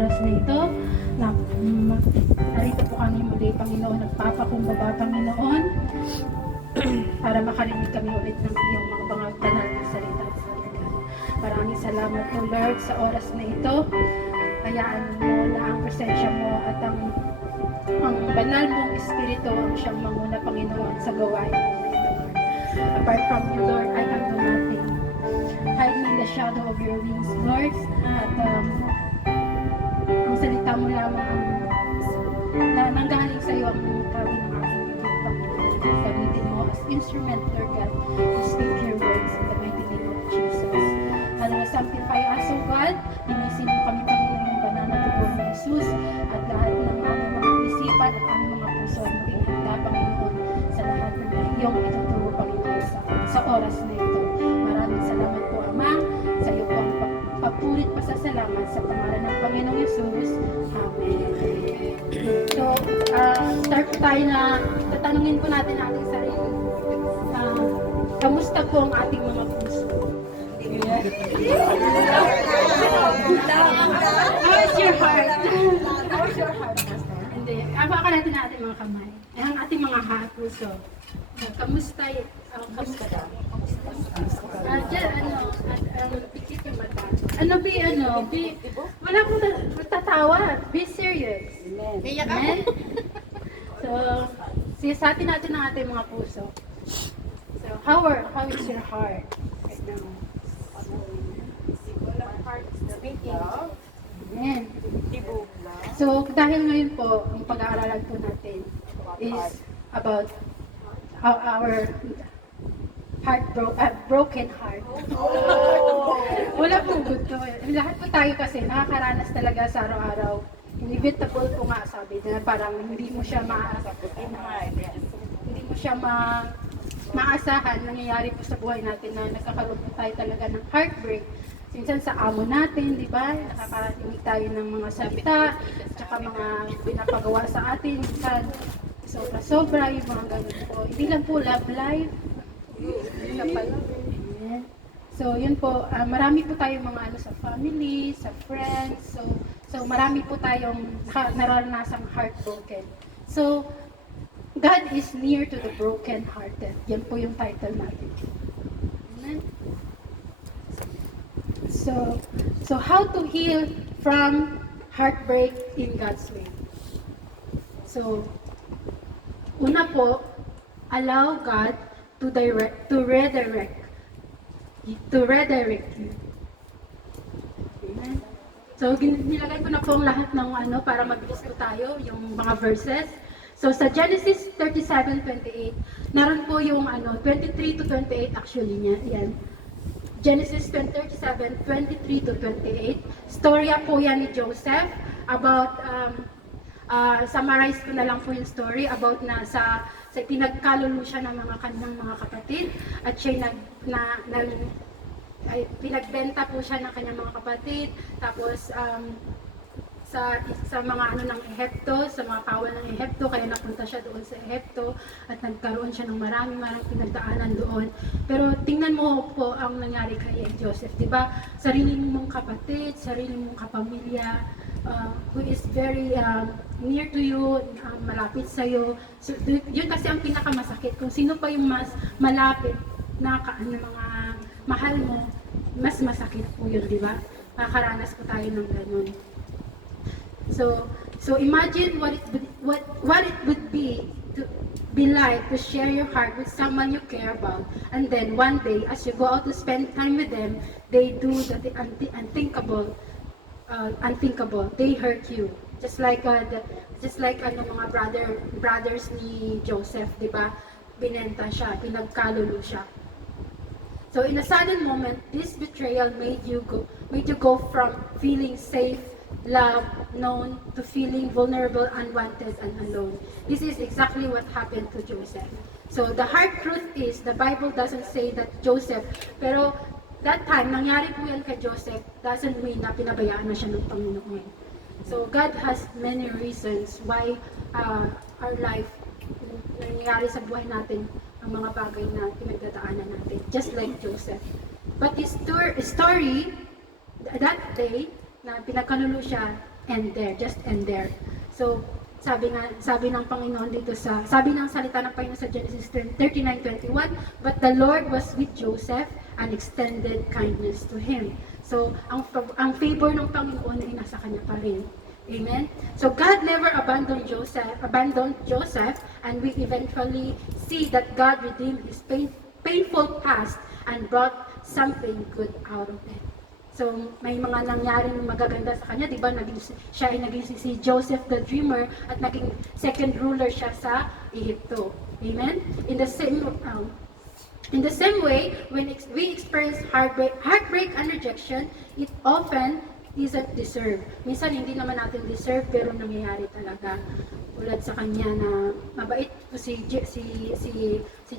oras na ito na narito po kami muli, Panginoon, nagpapakumbaba, Panginoon, para makarinig kami ulit ng iyong mga banal na salita, Father God. Maraming salamat po, Lord, sa oras na ito. Hayaan mo na ang presensya mo at ang banal mong Espiritu ang siyang manguna, Panginoon, sa gawain mo na ito, Lord. Apart from you, Lord, I can do nothing. Hide me in the shadow of your wings, Lord. At ang salita mo lamang ang na nanggaling sa iyo ang kami ng aking Panginoon. Gamitin mo as instrument, Lord God, to speak your words in the mighty name of Jesus. And sanctify us, O God. Linisin mo kami, Panginoon, ng banal na dugo ni Jesus at lahat ng aming mga isipan at aming mga puso ay maging handa, Panginoon, sa lahat ng iyong ituturo, Panginoon, sa oras na ito. Maraming salamat po, Ama, sa iyo po ang papurit pasasalamat sa pangalan ng Panginoong Jesus. Amen. So, start po tayo na tatanungin po natin ating sarili. Kamusta po ang ating mga puso? How's your heart? How's your heart, Pastor? Hindi. Abakan natin ang ating mga kamay. Ang ating mga puso. Kamusta? Kamusta daw? Pikit yung mata. Wala akong tatawa. Be serious. Amen. So, siyasatin natin ang ating mga puso. So, how is your heart right now? Amen. So, dahil ngayon po, ang pag-aaralan po natin is about our broken heart. Wala pong gusto. Lahat po tayo kasi nakakaranas talaga sa araw-araw. Inevitable po nga, sabi na parang hindi mo siya maasahan. Nangyayari po sa buhay natin na nagkakaroon po tayo talaga ng heartbreak. Minsan sa amo natin, di ba? Nakakarinig tayo ng mga salita, tsaka mga pinapagawa sa atin. Minsan, sobra-sobra, yung mga ganun po. Hindi lang po love life. So, yun po. Marami po tayong mga sa family, sa friends. So marami po tayong naranasang heartbroken. So, God is near to the broken-hearted. Yan po yung title natin. Amen? So how to heal from heartbreak in God's way? So, una po, allow God to redirect you. Amen? So, nilagay ko na po ang lahat ng para mabilis po tayo, yung mga verses. So, sa Genesis 37:28, naroon po yung 23 to 28 actually niya. Yan. Genesis 37:23 to 28. Storya po yan ni Joseph about, summarize ko na lang po yung story about na sa pinagkalulu siya ng kanyang mga kapatid at siya pinagbenta po siya ng kanyang mga kapatid, tapos sa mga ng Ehipto, sa mga kawal ng Ehipto, kaya napunta siya doon sa Ehipto at nagkaroon siya ng maraming pinagdaanan doon. Pero tingnan mo po ang nangyari kay Joseph, di ba? Sarili mong kapatid, sarili mong kapamilya, who is very near to you, malapit sa iyo. So, yun kasi ang pinakamasakit. Kung sino pa yung mas malapit na mga mahal mo, mas masakit po yun, di ba? Nakakaranas po tayo ng ganun. So imagine what it would be to be like to share your heart with someone you care about, and then one day as you go out to spend time with them, they do the unthinkable. They hurt you. Just like mga brothers ni Joseph, di ba? Binenta siya, pinagkalulu siya. So in a sudden moment, this betrayal made you go from feeling safe, loved, known, to feeling vulnerable, unwanted, and alone. This is exactly what happened to Joseph. So the hard truth is, the Bible doesn't say that Joseph, pero that time, nangyari po yan kay Joseph, doesn't mean na pinabayaan na siya ng Panginoon. So God has many reasons why our life, nangyayari sa buhay natin, ang mga bagay na pinagdadaanan natin, just like Joseph. But his story, that day, na pinagkanulo siya, end there, just end there. So, sabi ng Panginoon dito sabi ng salita ng Panginoon sa Genesis 39:21, but the Lord was with Joseph and extended kindness to him. So, ang favor ng Panginoon ay nasa kanya pa rin. Amen? So, God never abandoned Joseph, and we eventually see that God redeemed his painful past and brought something good out of it. So, may mga nangyaring magaganda sa kanya, di ba? Siya ay naging si Joseph the Dreamer at naging second ruler siya sa Egypto. Amen? In the same way, when we experience heartbreak and rejection, it often isn't deserved. Minsan hindi naman natin deserve pero nangyayari talaga. Tulad sa kanya na mabait po si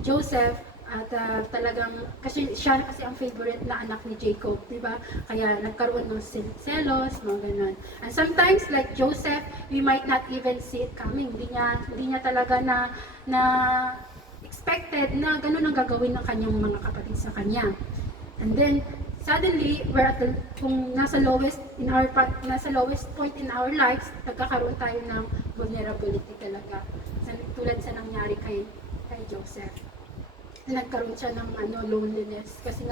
Joseph. At talagang, kasi siya kasi ang favorite na anak ni Jacob, di ba? Kaya nagkaroon ng selos, mga ganun. And sometimes, like Joseph, we might not even see it coming. Hindi niya talaga na expected na ganun ang gagawin ng kanyang mga kapatid sa kanya. And then, suddenly, kung nasa lowest point in our lives, nagkakaroon tayo ng vulnerability talaga. Tulad sa nangyari kay Joseph. Nagkaroon siya ng loneliness kasi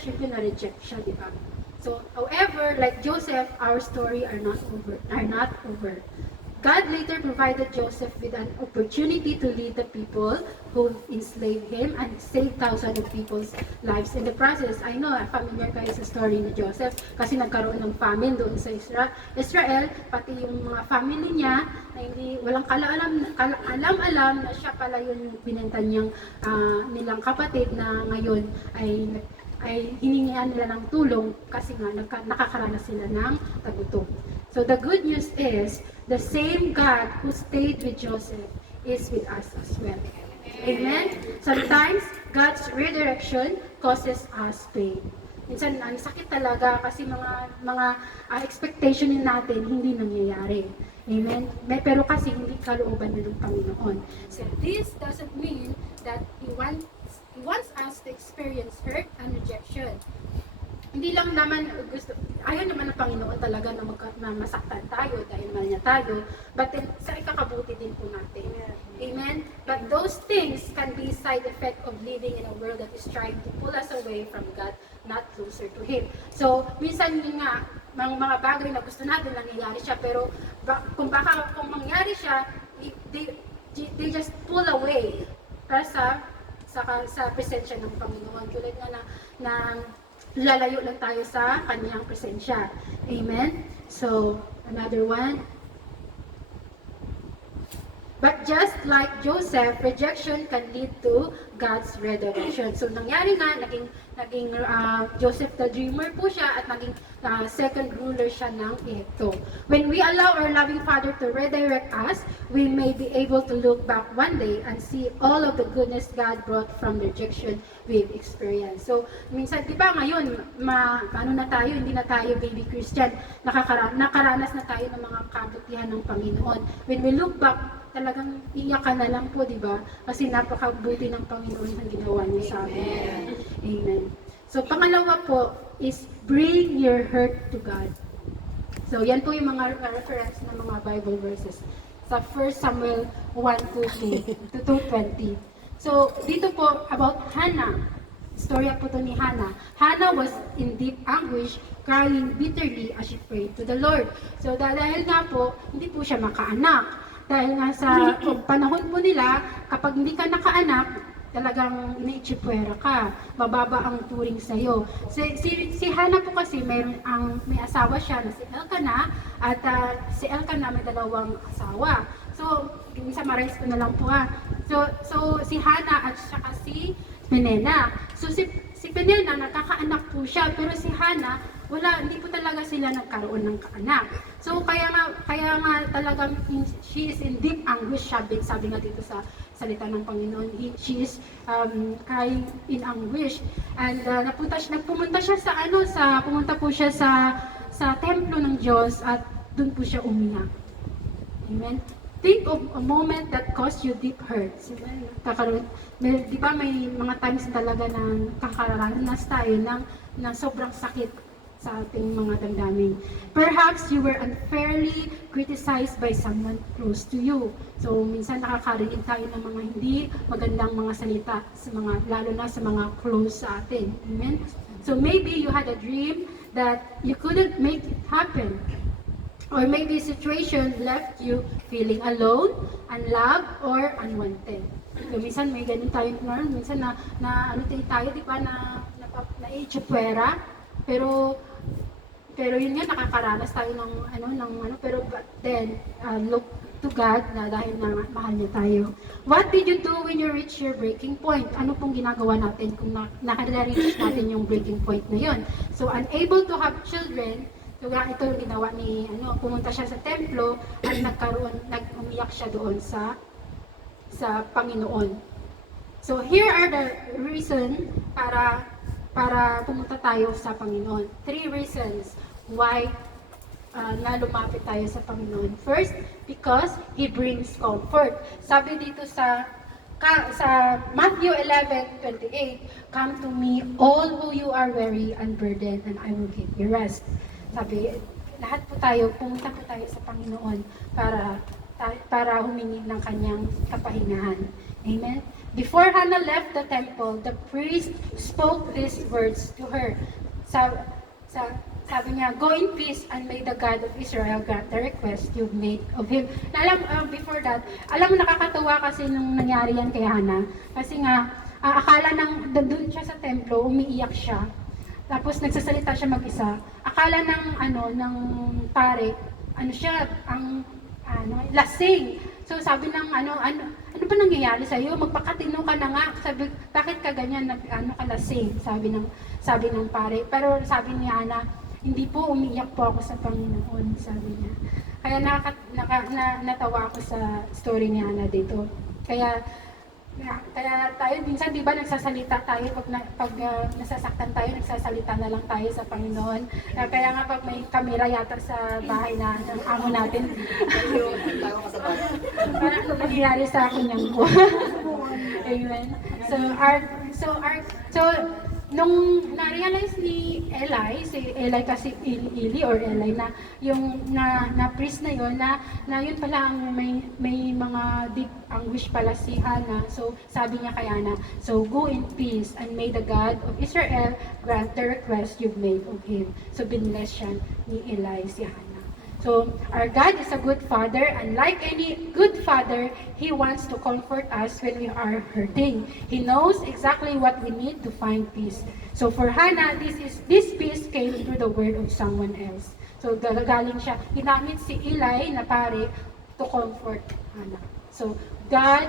syempre na-reject siya, di ba? So, however, like Joseph, our story are not over. God later provided Joseph with an opportunity to lead the people who enslaved him and save thousands of people's lives in the process. I know, familiar kayo sa story ni Joseph kasi nagkaroon ng famine doon sa Israel, pati yung mga family niya na walang alam na siya pala yung binenta nilang kapatid na ngayon ay hiningihan nila ng tulong kasi nga nakakaranas sila ng tagutom. So the good news is, the same God who stayed with Joseph is with us as well. Amen? Sometimes, God's redirection causes us pain. Minsan, ang sakit talaga kasi mga expectation natin hindi nangyayari. Amen? Pero kasi hindi kalooban na ng Panginoon. So this doesn't mean that He wants us to experience hurt and rejection. Hindi lang naman ayaw naman ng Panginoon talaga na masaktan tayo dahil mahal niya tayo, but then, sa ikakabuti din po natin. Amen? But those things can be side effect of living in a world that is trying to pull us away from God, not closer to Him. So, minsan nga, mga bagay na gusto natin nangyayari siya, pero kung mangyari siya, they just pull away para sa presensya ng Panginoon. Tulad nga na lalayo lang tayo sa kanyang presensya. Amen? So, another one. But just like Joseph, rejection can lead to God's redirection. So, nangyari nga, naging Joseph the Dreamer po siya at naging second ruler siya ng Egypto. When we allow our loving Father to redirect us, we may be able to look back one day and see all of the goodness God brought from the rejection we've experienced. So, minsan, di ba ngayon, hindi na tayo baby Christian, nakaranas na tayo ng mga kabutihan ng Panginoon. When we look back, talagang iyak ka na lang po, di ba? Kasi napakabuti ng Panginoon ang ginawa niya sa amin. Amen. So, pangalawa po is bring your hurt to God. So, yan po yung mga reference ng mga Bible verses. Sa 1 Samuel 1:2-20. So, dito po about Hannah. Storya po to ni Hannah. Hannah was in deep anguish, crying bitterly as she prayed to the Lord. So, dahil nga po, hindi po siya makaanak. Dahil nga sa panahon po nila, kapag hindi ka nakaanak, talagang iniitsipwera ka. Mababa ang turing sa'yo. Si Hannah po kasi may asawa siya na si Elkanah at si Elkanah may dalawang asawa. So, summarize ko na lang po So si Hannah at saka si Penina. So si Penina nakakaanak po siya, pero si Hannah hindi po talaga sila nagkaroon ng kaanak. So kaya nga talagang she is in deep anguish, sabi nga dito sa salita ng Panginoon. She is crying in anguish. And pumunta po siya sa templo ng Diyos at doon po siya umiyak. Amen. Think of a moment that caused you deep hurt. Di ba may mga times talaga na kakaranas tayo ng sobrang sakit sa ating mga damdamin. Perhaps you were unfairly criticized by someone close to you. So, minsan nakakarinig tayo ng mga hindi magandang mga salita sa mga, lalo na sa mga close sa atin. Amen? So, maybe you had a dream that you couldn't make it happen. Or maybe a situation left you feeling alone, unloved, or unwanted. So, minsan may ganun tayo, minsan ano tayo, di ba, na pero yun nga, nakakaranas tayo ng pero but then, look to God na dahil na mahal niya tayo. What did you do when you reach your breaking point? Ano pong ginagawa natin kung nakaka-reach natin yung breaking point na yun? So, unable to have children, so ito yung ginawa ni, pumunta siya sa templo at umiyak siya doon sa Panginoon. So, here are the reason para pumunta tayo sa Panginoon. 3 reasons why na lumapit tayo sa Panginoon. First, because He brings comfort. Sabi dito sa Matthew 11:28, "Come to me, all who you are weary and burdened, and I will give you rest." Sabi, lahat po tayo, pumunta po tayo sa Panginoon para humingi ng kanyang kapahingahan. Amen? Before Hannah left the temple, the priest spoke these words to her. Sabi niya, "Go in peace and may the God of Israel grant the request you've made of Him." Before that, alam mo, nakakatawa kasi nung nangyari yan kay Hannah. Kasi nga, akala doon siya sa templo, umiiyak siya. Tapos nagsasalita siya mag-isa. Akala ng pare, lasing. So sabi ng ano ba nangyayari sa iyo? Magpakatino ka na nga. Sabi, bakit ka ganyan ka lasing? Sabi ng pare. Pero sabi ni Ana, hindi po, umiyak po ako sa Panginoon, sabi niya. Kaya natawa ako sa story ni Ana dito. Kaya tayo minsan, di ba, nagsasalita tayo pag nasasaktan tayo, nagsasalita na lang tayo sa Panginoon. Kaya nga pag may kamera yata sa bahay ng amo natin, parang nangyayari sa akin yan po. Amen. So nung na-realize ni Eli, si Eli kasi Eli or Eli na yung na priest na yun na yun pala ang may mga deep anguish pala si Hannah. So sabi niya kay Hannah, "So go in peace and may the God of Israel grant the request you've made of Him." So binless siya ni Eli si Hannah. So, our God is a good Father, and like any good Father, He wants to comfort us when we are hurting. He knows exactly what we need to find peace. So, for Hannah, this peace came through the word of someone else. So, galing siya, ginamit si Eli na pare to comfort Hannah. So, God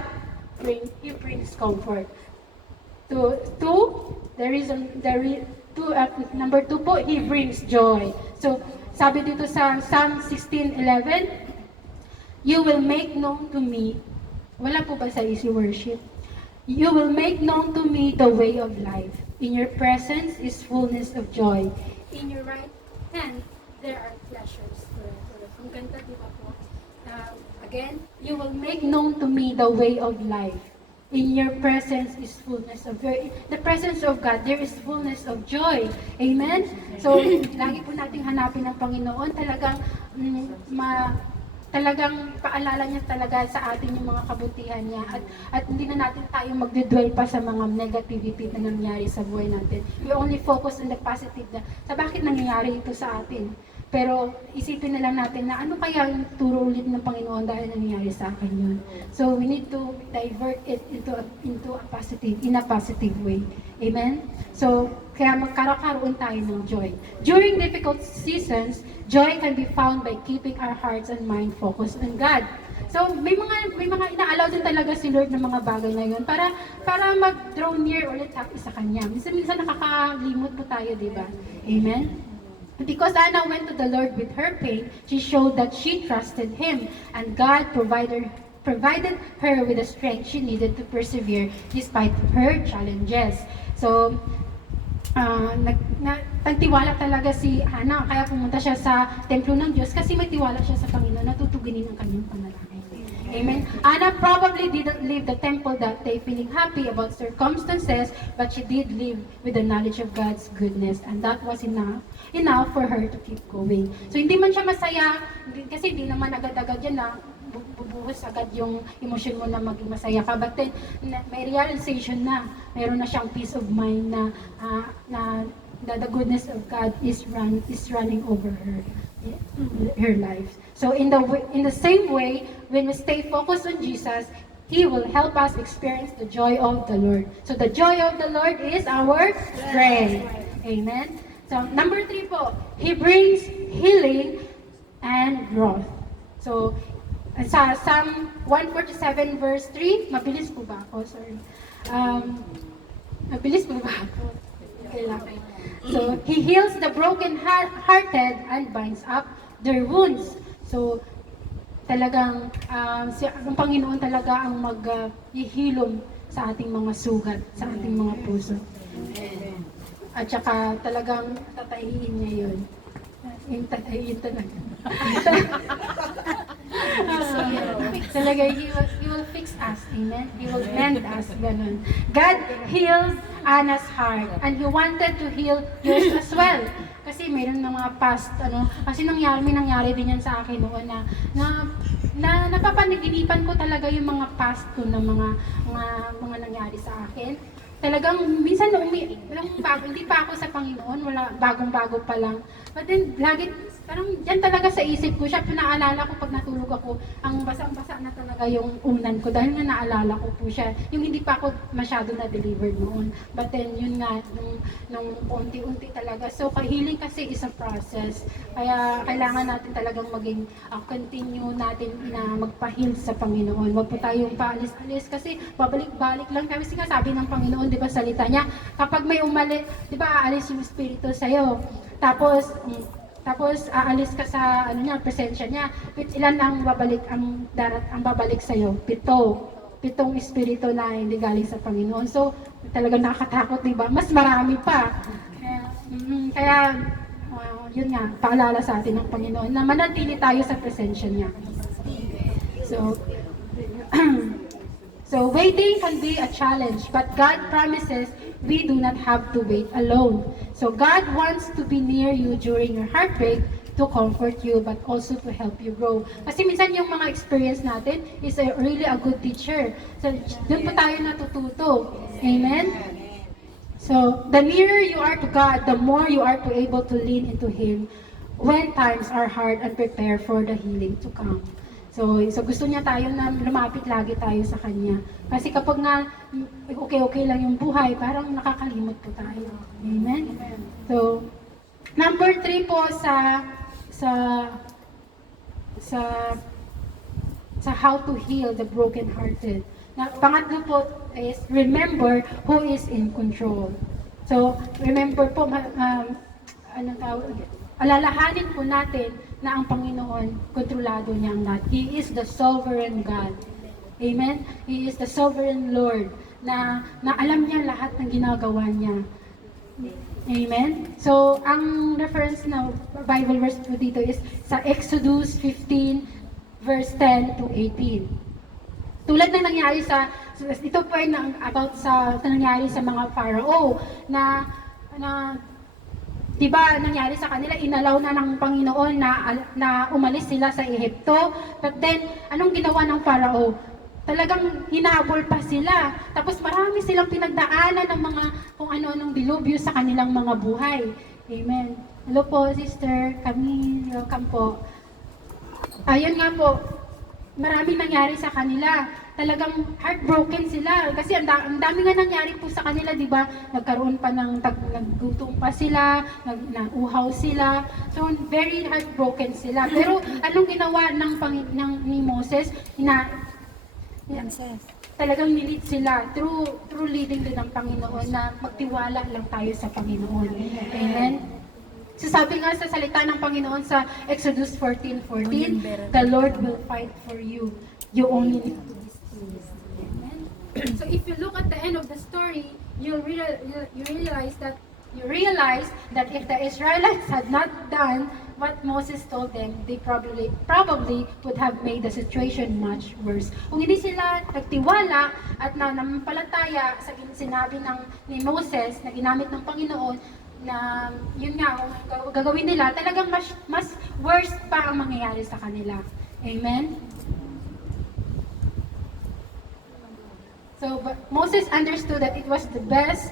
brings comfort. Number 2 po, He brings joy. So, sabi dito sa Psalm 16:11, "You will make known to me," wala po ba sa easy worship? "You will make known to me the way of life. In your presence is fullness of joy. In your right hand, there are pleasures forever." Ang ganda, di ba po? Again, "You will make known to me the way of life. In your presence is fullness of joy." The presence of God, there is fullness of joy. Amen? So, lagi po nating hanapin ang Panginoon. Talagang paalala niya talaga sa atin yung mga kabutihan niya. At hindi na natin tayo magdudwell pa sa mga negativity na nangyayari sa buhay natin. We only focus on the positive sa bakit nangyayari ito sa atin. Pero isipin na lang natin na ano kaya yung turo ulit ng Panginoon dahil nangyayari sa akin yun. So we need to divert it in a positive way. Amen? So kaya magkaroon tayo ng joy. During difficult seasons, joy can be found by keeping our hearts and mind focused on God. So may mga ina-allow din talaga si Lord ng mga bagay na yun para mag-draw near ulit sa Kanya. Minsan nakakalimot po tayo, di ba? Amen? Because Anna went to the Lord with her pain, she showed that she trusted Him, and God provided her with the strength she needed to persevere despite her challenges. So, nagtiwala talaga si Hana, kaya pumunta siya sa templo ng Diyos kasi may tiwala siya sa Panginoon na tutuginin ang kanyang panalangin. Amen. Anna probably didn't leave the temple that day feeling happy about circumstances, but she did live with the knowledge of God's goodness, and that was enough for her to keep going. So hindi man siya masaya, kasi hindi naman agad-agad yan na bubuhos agad yung emosyon mo na maging masaya ka. But then, may realization na, mayroon na siyang peace of mind na the goodness of God is running over her life. So in the same way, when we stay focused on Jesus, He will help us experience the joy of the Lord. So the joy of the Lord is our strength. Amen. So number 3 po, He brings healing and growth. So sa Psalm 147 verse 3, mabilis po ba ako? Sorry. Mabilis po ba ako? Okay lang. So, He heals the broken-hearted and binds up their wounds. So, talagang ang Panginoon talaga ang maghihilom sa ating mga sugat, sa ating mga puso. At saka talagang tatahiin niya yun. Yung tatahiin talaga. Talaga, He will fix us. Amen? He will mend us. Ganun. God heals Anna's heart. And He wanted to heal yours as well. Kasi mayroon ng mga past, kasi may nangyari din yan sa akin noon na napapanaginipan ko talaga yung mga past ko na mga nangyari sa akin. Talagang minsan hindi pa ako sa Panginoon, bagong-bago pa lang. But then, lagi, parang yan talaga sa isip ko siya, pinaalala ko pag natulog ako, ang basang-basa na talaga yung unan ko dahil nga naalala ko po siya, yung hindi pa ako masyado na-delivered noon. But then, yun nga, nung unti-unti talaga. So, healing kasi is a process. Kaya, kailangan natin talagang maging continue natin na magpa-heal sa Panginoon. Huwag po tayong paalis-alis kasi babalik-balik lang. Kasi nga sabi ng Panginoon, di ba, salita niya, kapag may umali, di ba, aalis yung Espiritu sa'yo. Tapos aalis ka sa presensya niya. Ilan ang babalik sa iyo? 7 espiritu na hindi galing sa Panginoon. So, talagang nakakatakot, 'di ba? Mas marami pa. Kaya yun nga, paalala sa atin ng Panginoon na manatili tayo sa presensya niya. So waiting can be a challenge, but God promises we do not have to wait alone. So God wants to be near you during your heartbreak to comfort you, but also to help you grow. Kasi minsan yung mga experience natin is really a good teacher. So doon po tayo natututo. Amen? So the nearer you are to God, the more you are able to lean into Him when times are hard and prepare for the healing to come. So gusto niya tayo na lumapit lagi tayo sa Kanya. Kasi kapag nga okay lang yung buhay, parang nakakalimot po tayo. Amen? So, number 3 po sa how to heal the broken-hearted. Pangatlo po is remember who is in control. So, remember po, alalahanin po natin na ang Panginoon, kontrolado niya ang lahat. He is the sovereign God. Amen? He is the sovereign Lord na alam niya lahat ng ginagawa niya. Amen? So, ang reference na Bible verse po dito is sa Exodus 15 verse 10 to 18. Tulad ng nangyari ito po ay about sa nangyari sa mga Pharaoh na diba, nangyari sa kanila, inalaw na ng Panginoon na umalis sila sa Ehipto. But then, anong ginawa ng Pharaoh? Talagang hinabol pa sila. Tapos marami silang pinagdaanan ng mga kung ano-anong dilubyo sa kanilang mga buhay. Amen. Hello po, Sister Camille. Welcome po. Ayun nga po, maraming nangyari sa kanila. Talagang heartbroken sila kasi ang dami nga nangyari po sa kanila, di ba? Nagkaroon pa naggutom pa sila, nauhaw sila. So very heartbroken sila. Pero anong ginawa ni Moses talagang nilid sila through leading din ng Panginoon na magtiwala lang tayo sa Panginoon. Amen. So sabi nga sa salita ng Panginoon sa Exodus 14:14, the Lord will fight for you. You only need to be still. Amen. So if you look at the end of the story, you realize that you realize that if the Israelites had not done what Moses told them, they probably would have made the situation much worse. Kung hindi sila nagtiwala at nanampalataya sa sinabi ni Moses na ginamit ng Panginoon, na yun nga, kung gagawin nila, talagang mas worse pa ang mangyayari sa kanila. Amen? So, but Moses understood that it was best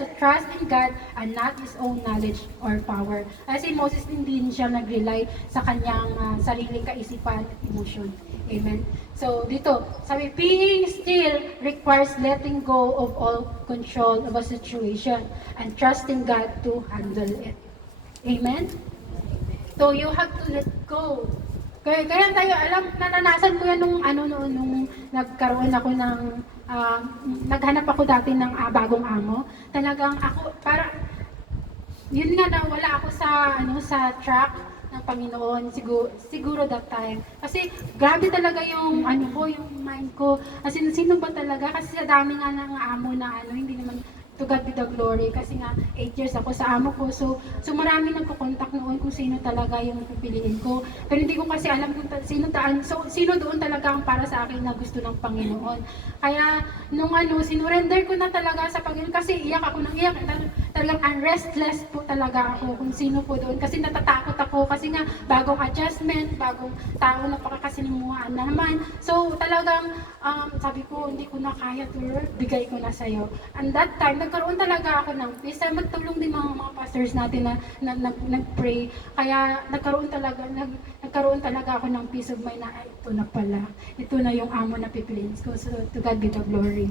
to trust in God and not his own knowledge or power. Kasi Moses hindi siya nag-rely sa kanyang sariling kaisipan at emotion. Amen? So, dito, sabi, being still requires letting go of all control of a situation and trusting God to handle it. Amen? So, you have to let go. Kaya tayo, naranasan ko yan nung nagkaroon ako ng, naghanap ako dati ng bagong amo. Talagang ako, yun nga nawala ako sa track ng Panginoon, siguro that time. Kasi grabe talaga yung, yung mind ko. Kasi sino ba talaga? Kasi sa dami nga ng amo na hindi naman, to God be the glory. Kasi nga, 8 years ako sa amo ko. So marami nagko-contact noon kung sino talaga yung pipiliin ko. Pero hindi ko kasi alam kung sino doon talaga ang para sa akin na gusto ng Panginoon. Kaya, nung sinurrender ko na talaga sa Panginoon. Kasi iyak ako ng iyak. Talagang restless po talaga ako kung sino po doon. Kasi natatakot ako. Kasi nga, bagong adjustment, bagong tao na pakakasinimuhaan na naman. So, talagang, sabi ko, hindi ko na kaya, Lord, bigay ko na sa'yo. And that time, nagkaroon talaga ako ng peace. Magtulong din mga pastors natin na nag-pray. Kaya nagkaroon talaga ako ng peace of mind na ito na pala. Ito na yung amo na pipiliin ko. So to God be the glory.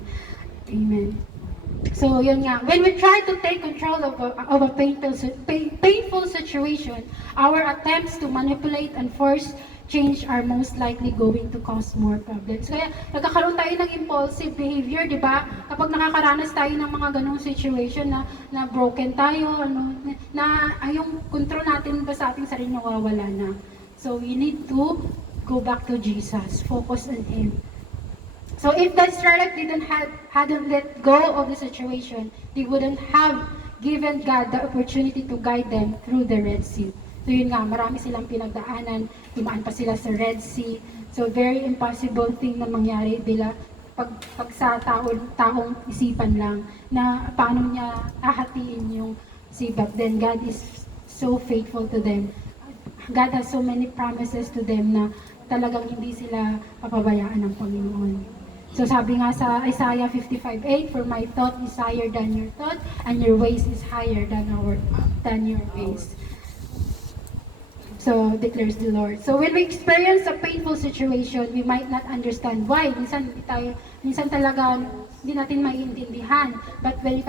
Amen. So yun nga, when we try to take control of a painful situation, our attempts to manipulate and force change are most likely going to cause more problems. Kaya nagkakaroon tayo ng impulsive behavior, di ba? Kapag nakakaranas tayo ng mga ganong situation na broken tayo, yung control natin ba sa ating sarili nawawala na. So we need to go back to Jesus, focus on Him. So if the Israelites hadn't let go of the situation, they wouldn't have given God the opportunity to guide them through the Red Sea. So yun nga, marami silang pinagdaanan, dumaan pa sila sa Red Sea. So very impossible thing na mangyari bila pag sa taong isipan lang na paano niya ahatiin yung sea. But then God is so faithful to them. God has so many promises to them na talagang hindi sila papabayaan ng Panginoon. So sabi nga sa Isaiah 55:8, for my thought is higher than your thought, and your ways is higher than your ways. So declares the Lord. So when we experience a painful situation, we might not understand why. Minsan talaga hindi natin maiintindihan. But when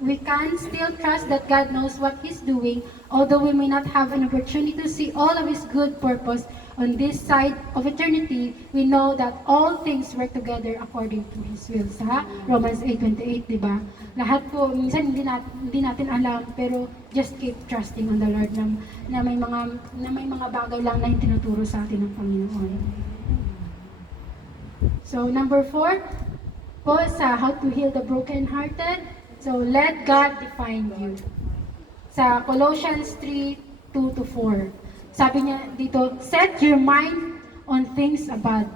we can still trust that God knows what He's doing, although we may not have an opportunity to see all of His good purpose on this side of eternity, we know that all things work together according to His will. Sa Romans 8:28, di ba? Lahat po, minsan hindi natin alam, pero just keep trusting on the Lord na may mga bagay lang na tinuturo sa atin ng Panginoon. So number 4, po sa how to heal the broken-hearted. So let God define you. Sa Colossians 3:2-4. Sabi niya dito, set your mind on things above,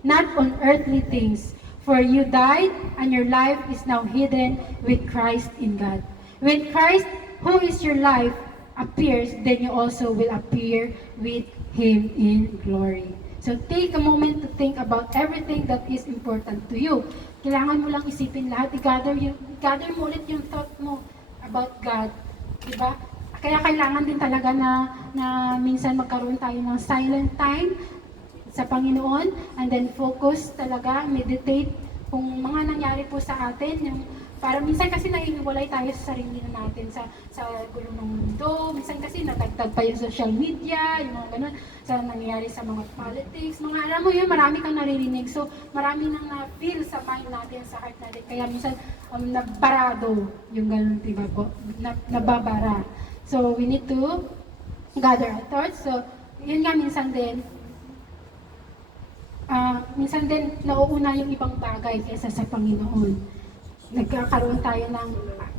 not on earthly things. For you died, and your life is now hidden with Christ in God. When Christ, who is your life, appears, then you also will appear with Him in glory. So take a moment to think about everything that is important to you. Kailangan mo lang isipin lahat, i-gather mo ulit yung thought mo about God. Diba? Kaya kailangan din talaga na minsan magkaroon tayo ng silent time sa Panginoon, and then focus talaga, meditate kung mga nangyari po sa atin, yung para minsan kasi nahihiwalay tayo sa sarili natin sa gulo ng mundo, minsan kasi natagtag pa yung social media, yung mga ganun, sa nangyayari sa mga politics, mga alam mo yun, marami kang naririnig, so marami nang na-feel sa mind natin, sa heart natin, kaya minsan nabarado yung ganun, diba po, nababara. So we need to gather our thoughts. So yun nga minsan din nauuna yung ibang bagay kaysa sa Panginoon. nagkakaroon tayo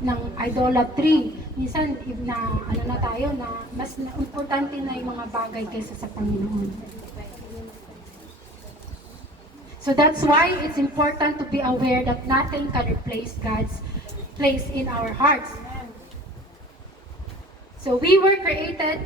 ng idolatry. Minsan na ano na tayo na mas importante na yung mga bagay kaysa sa Panginoon. So that's why it's important to be aware that nothing can replace God's place in our hearts. So we were created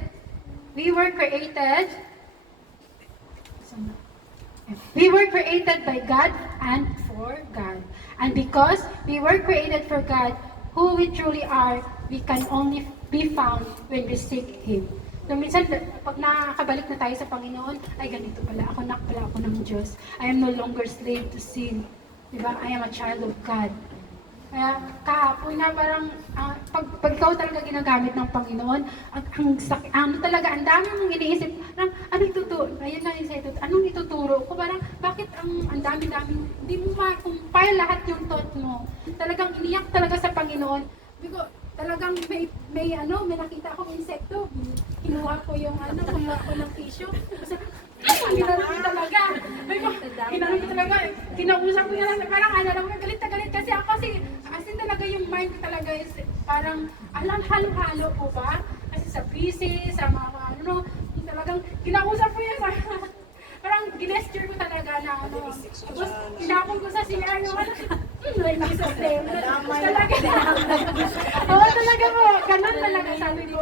by God and for God. And because we were created for God, who we truly are, we can only be found when we seek Him. So minsan, pag nakakabalik na tayo sa Panginoon, ay ganito pala, anak pala ako ng Diyos. I am no longer slave to sin. Diba? I am a child of God. Kaya kahapon na parang, pag ikaw talaga ginagamit ng Panginoon, ang dami mong iniisip, ano ituturo? Ayun na yung anong ituturo ko? Parang, bakit ang dami-dami, hindi mo ma-compile lahat yung thought mo. Talagang iniyak talaga sa Panginoon. Bigo, talagang may nakita akong insekto. Kinuha ko ng tissue. Ginano ko talaga. Kinausap ko na lang. Parang galit na galit kasi ako kasi talaga yung mind ko talaga is parang halo-halo po ba? Kasi sa busy, sa mga talagang kinausap ko yan. Parang ginesture ko talaga na Tapos pinapon ko sa CR yung may mag-sustain. Talaga. Oo, talaga po. Ganun talaga sabi ko.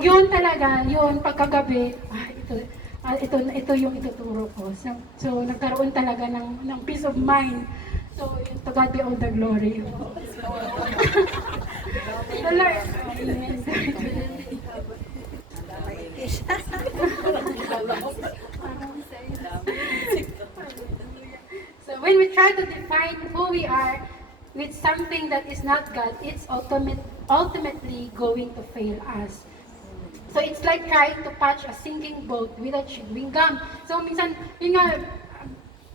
Yun talaga, yun pagkagabi. Ito yung ituturo ko. So nagkaroon talaga ng peace of mind. So, to God be all the glory. So when we try to define who we are with something that is not God, it's ultimately going to fail us. So it's like trying to patch a sinking boat with a chewing gum. So minsan, yun nga,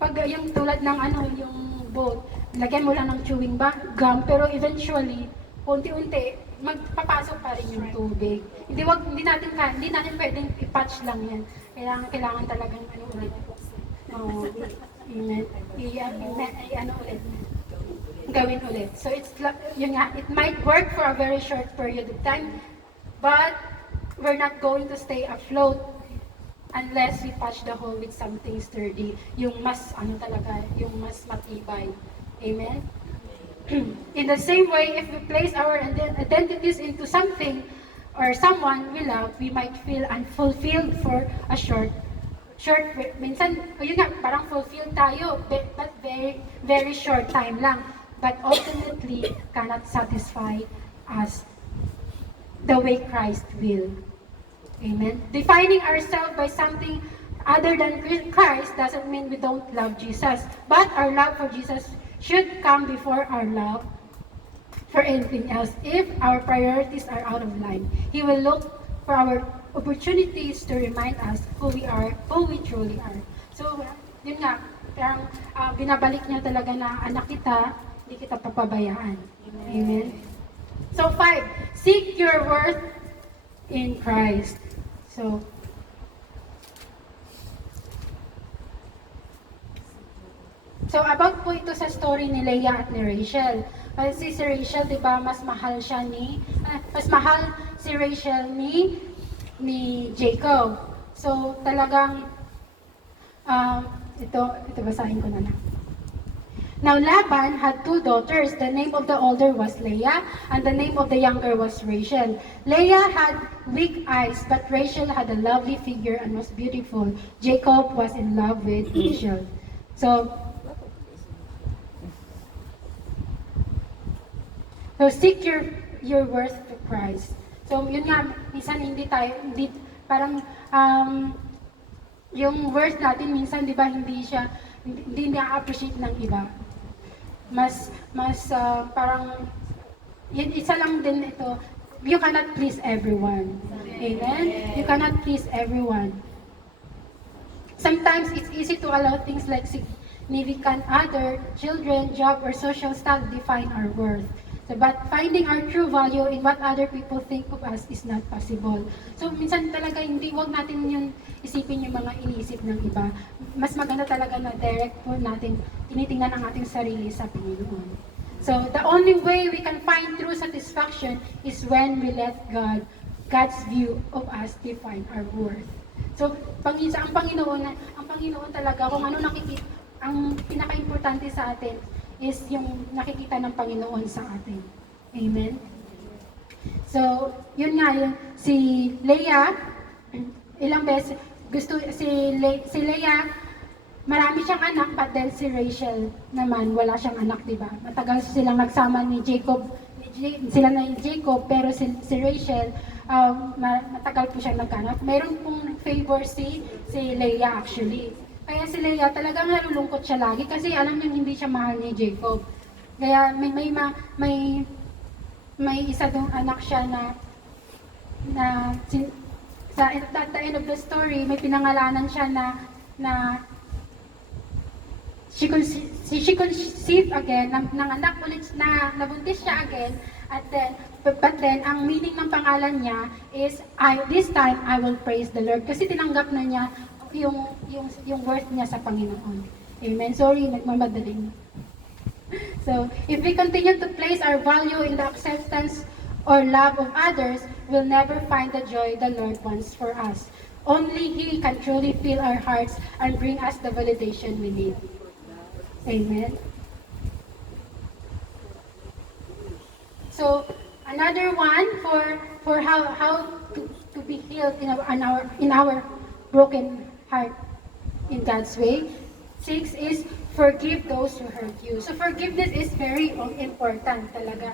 pag yung tulad ng yung boat, lagyan mo lang ng chewing gum, pero eventually, unti-unti, magpapasok pa rin yung tubig. Hindi natin pwedeng i-patch lang yan. Kailangan talagang ulit. Ulit. Gawin ulit. So it's yun nga, it might work for a very short period of time, but we're not going to stay afloat unless we patch the hole with something sturdy, yung mas matibay. Amen? In the same way, if we place our identities into something or someone we love, we might feel unfulfilled for a short, minsan, yun nga, parang fulfilled tayo, but very, very short time lang. But ultimately, cannot satisfy us the way Christ will. Amen. Defining ourselves by something other than Christ doesn't mean we don't love Jesus. But our love for Jesus should come before our love for anything else. If our priorities are out of line, He will look for our opportunities to remind us who we are, who we truly are. So, yun nga, parang binabalik niya talaga na anak kita, hindi kita papabayaan. Amen. So 5, seek your worth in Christ. So about po ito sa story ni Leah at ni Rachel. Kasi si Rachel, 'di ba, mas mahal si Rachel ni Jacob. So talagang ito basahin ko na lang. Now Laban had 2 daughters. The name of the older was Leah, and the name of the younger was Rachel. Leah had weak eyes, but Rachel had a lovely figure and was beautiful. Jacob was in love with Rachel. So seek your worth to Christ. So yun nga, minsan parang yung worth natin minsan, di ba, hindi na-appreciate ng iba. Mas parang isa lang din ito, you cannot please everyone. Amen? You cannot please everyone. Sometimes it's easy to allow things like significant other, children, job, or social status define our worth. So, but finding our true value in what other people think of us is not possible. So minsan talaga wag natin yung isipin yung mga iniisip ng iba. Mas maganda talaga na direct po natin tinitingnan ang ating sarili sa Panginoon. So the only way we can find true satisfaction is when we let God's view of us define our worth. So ang Panginoon talaga kung ano nakikita, ang pinaka-importante sa atin is yung nakikita ng Panginoon sa atin. Amen. So, yun nga yun, si Leah, ilang beses si Leah, marami siyang anak, but then si Rachel naman, wala siyang anak, di ba? Matagal silang nagsama ni Jacob, sila na ni Jacob, pero si Rachel, matagal po siyang nagkanak. Mayroon pong favor si Leah actually. Kaya si Leah talagang nalulungkot siya lagi kasi alam niya hindi siya mahal ni Jacob. Kaya may isa dong anak siya at the end of the story, may pinangalanan siya na she conceived again, ng anak ulit na nabuntis siya again, but then ang meaning ng pangalan niya is, this time I will praise the Lord. Kasi tinanggap na niya yung worth niya sa Panginoon. Amen. Sorry, nagmamadaling. So, if we continue to place our value in the acceptance or love of others, we'll never find the joy the Lord wants for us. Only He can truly fill our hearts and bring us the validation we need. Amen. So, another one for how to be healed in our broken heart in God's way. 6 is forgive those who hurt you. So forgiveness is very important talaga.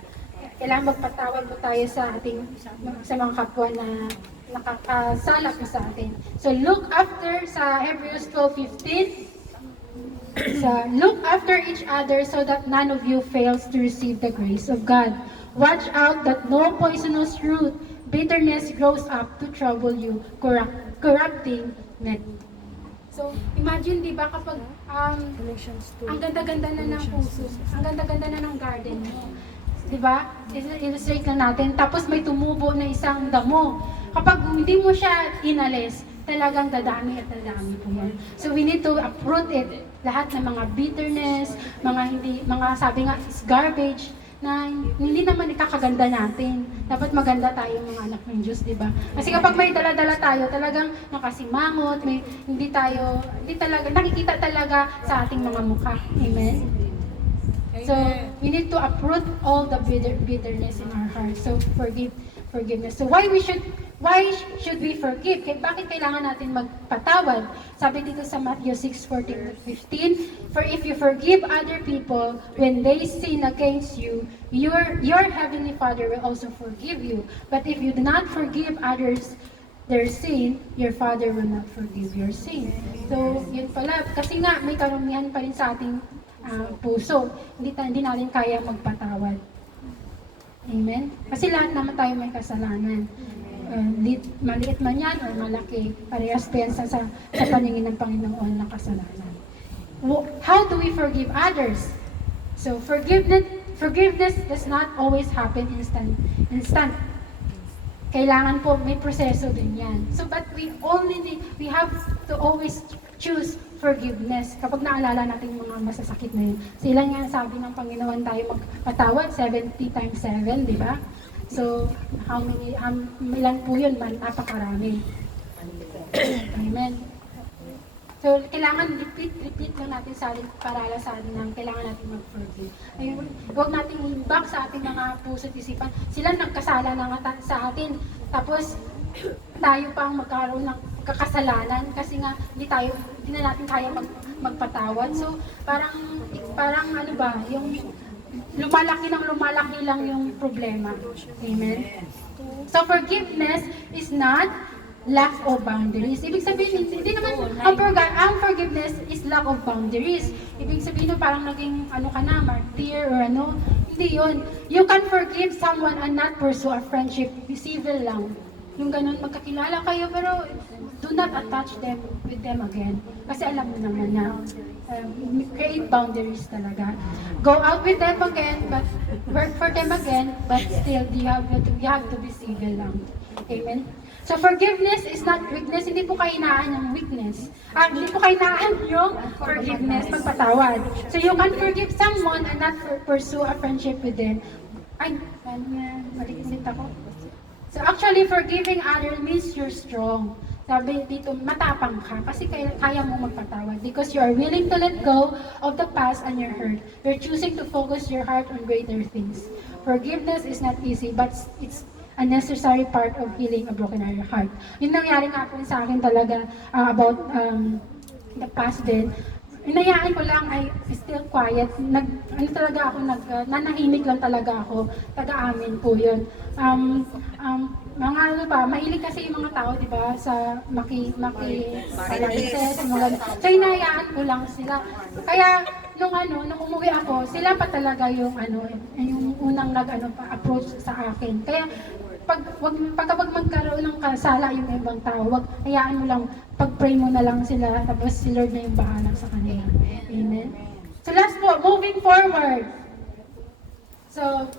Kailangan magpatawad po tayo sa mga kapwa na nakakasala po sa atin. So look after sa Hebrews 12:15. So look after each other so that none of you fails to receive the grace of God. Watch out that no poisonous root, bitterness grows up to trouble you, corrupting many. So, imagine, di ba, kapag ang ganda-ganda na ng puso, ang ganda-ganda na ng garden mo, di ba? Illustrate lang natin. Tapos may tumubo na isang damo. Kapag hindi mo siya inalis, talagang dadami at dadami po yan. So, we need to uproot it. Lahat ng mga bitterness, mga sabi nga, is garbage, na hindi naman ikakaganda natin. Dapat maganda tayo mga anak ng Diyos, di ba? Kasi kapag may dala-dala tayo, talagang nakasimangot, hindi talaga, nakikita talaga sa ating mga mukha. Amen? So, we need to uproot all the bitterness in our hearts. So, forgiveness. So, why should we forgive? Bakit kailangan natin magpatawad? Sabi dito sa Matthew 6:14-15, for if you forgive other people when they sin against you, your heavenly Father will also forgive you. But if you do not forgive others their sin, your Father will not forgive your sin. So, yun pala. Kasi nga, may karumihan pa rin sa ating puso. Hindi natin kaya magpatawad. Amen? Kasi lahat naman tayo may kasalanan. Maliit man yan o malaki, parehas pa yan sa paningin ng Panginoon na kasalanan. How do we forgive others? So, forgiveness does not always happen instant. Kailangan po, may proseso din yan. So, but we have to always choose forgiveness. Kapag naalala natin yung mga masasakit na yun. So, ilan nga sabi ng Panginoon tayo magpatawad? 70 times 7, di ba? So, ilan po yun? Napakarami. Amen. So, kailangan repeat lang natin sa atin, parala sa atin ng kailangan natin mag-forgive. Ayun, huwag natin i-back sa ating mga puso at isipan. Sila nagkasala na nga sa atin. Tapos, tayo pang magkaroon ng kakasalanan kasi nga hindi na natin kaya magpatawad. So, parang ano ba, yung lumalaki lang yung problema. Amen? So, forgiveness is not lack of boundaries. Ibig sabihin, hindi naman, ang forgiveness is lack of boundaries. Ibig sabihin, parang naging, martyr or hindi yun. You can forgive someone and not pursue a friendship. Civil lang. Yung ganun, magkakilala kayo, pero do not attach them with them again. Kasi alam mo naman na, create boundaries talaga. Go out with them again, but work for them again, but still, you have to be civil lang. Amen? So forgiveness is not weakness. Hindi po kahinaan yung weakness. Hindi po kahinaan yung forgiveness, pagpatawad. So you can forgive someone and not pursue a friendship with them. Ay, ano yan? Mali-ulit ako. So actually, forgiving others means you're strong. Sabi dito, matapang ka kasi kaya mo magpatawad because you are willing to let go of the past and your hurt. You're choosing to focus your heart on greater things. Forgiveness is not easy, but it's a necessary part of healing a broken heart. Yung nangyari nga po sa akin talaga about the past din. Inayaan ko lang ay still quiet. Nanahimik lang talaga ako. Taga-amin po yun. Mga ano ba, mahilig kasi yung mga tao, di ba, sa maki-paralysis, mga ganun. So, inayaan ko lang sila. Kaya, nung umuwi ako, sila pa talaga yung unang approach sa akin. Kaya, kapag magkaroon ng kasala yung ibang tao, wag hayaan mo lang, pag-pray mo na lang sila, tapos si Lord na yung bahala sa kanila. Amen? So last po, moving forward. So,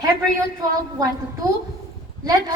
Hebrews 12:1-2, let us